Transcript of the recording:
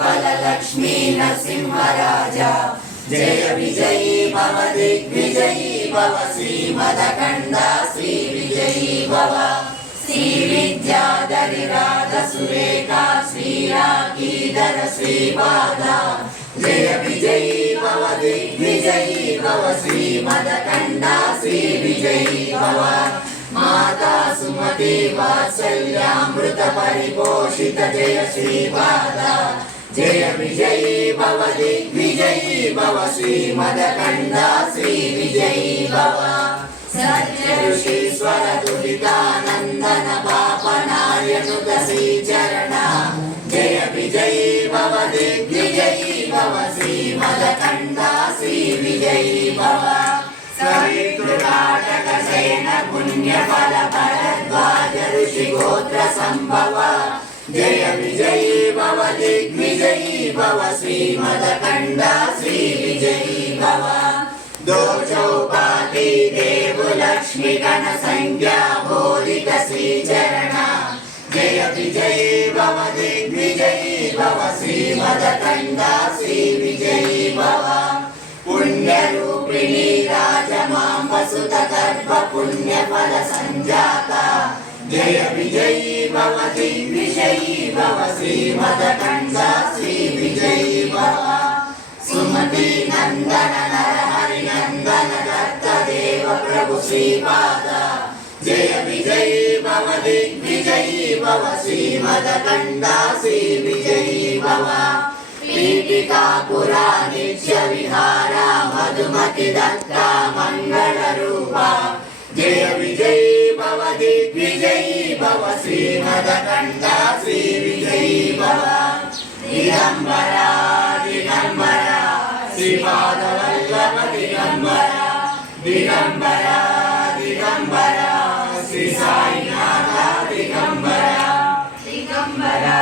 लक्ष्मी नरसिंहराजा जय विजयी भव दिग्विजयी भव श्रीमदकण्डा श्री विजयी भव श्री विद्याधरिराज सुरेखा श्रीराकीधर श्रीपादा जय विजयी भव दिग्विजयी भव श्रीमदकण्डा श्री विजयी भव माता सुमति वात्सल्यामृत परिपोषित जय श्रीपादा जय विजयी भव दिग्विजयी भव श्रीमदकण्डा श्री विजयी भव सत्य ऋषीश्वर दुरितानन्दन पापनार्यनुत श्रीचरणा जय विजयी भव दिग्विजयी भव श्रीमदकण्डा श्री विजयी भव सवितृकाटक सेन पुण्यफल भरद्वाज ऋषिगोत्र संभव जय विजयी भव दिग्विजयी भव श्रीमदकण्डा श्री विजयी भव दोषोपाधि देव लक्ष्मी गण संज्ञा बोधित श्रीचरणा जय विजयी भव दिग्विजयी भव श्रीमदकण्डा श्री विजयी भव पुण्यरूपिणी राजमाम्बसुत गर्भ पुण्यफल संजाता जय विजयी भव दिग्विजयी भव श्रीमदकण्डा श्री विजयी भव सुमति नंदन नरहरि नंदन दत्तदेव प्रभु श्रीपादा जय विजयी भव दिग्विजयी भव श्रीमदकण्डा श्री विजयी भव पीठिकापुरा नित्य विहारा मधुमति दत्ता मंगल रूपा जय विजयी भव दिग्विजयी भव श्रीमदकण्डा श्री विजयी भव दिगंबरा दिगंबरा श्रीपाद वल्लभ दिगंबरा दिगंबरा